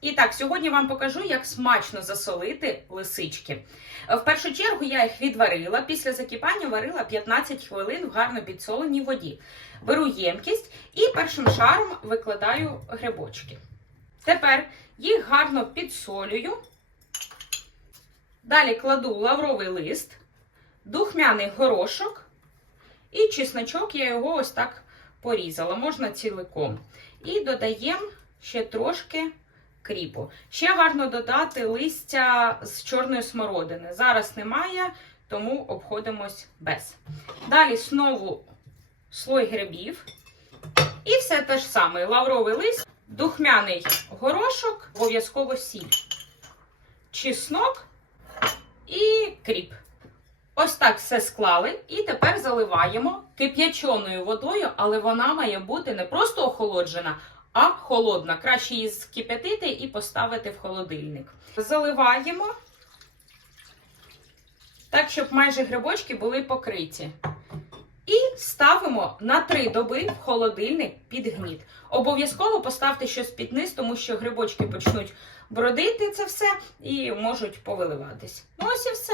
І так, сьогодні вам покажу, як смачно засолити лисички. Е, В першу чергу я їх відварила. Після закипання варила 15 хвилин в гарно підсоленій воді. Беру ємкість і першим шаром викладаю грибочки. Тепер їх гарно підсолюю. Далі кладу лавровий лист, духмяний горошок і чесночок, я його ось так порізала, можна ціликом. І додаємо ще трошки кріпу. Ще гарно додати листя з чорної смородини. Зараз немає, тому обходимось без. Далі знову слой грибів. І все те ж саме: лавровий лист, духмяний горошок, обов'язково сіль, чеснок і кріп. Ось так все склали, і тепер заливаємо кип'яченою водою, але вона має бути не просто охолоджена, а холодна. Краще її скип'ятити і поставити в холодильник. Заливаємо так, щоб майже грибочки були покриті. І ставимо на 3 доби в холодильник під гніт. Обов'язково поставте щось під низ, тому що грибочки почнуть бродити це все і можуть повиливатись. Ну ось і все.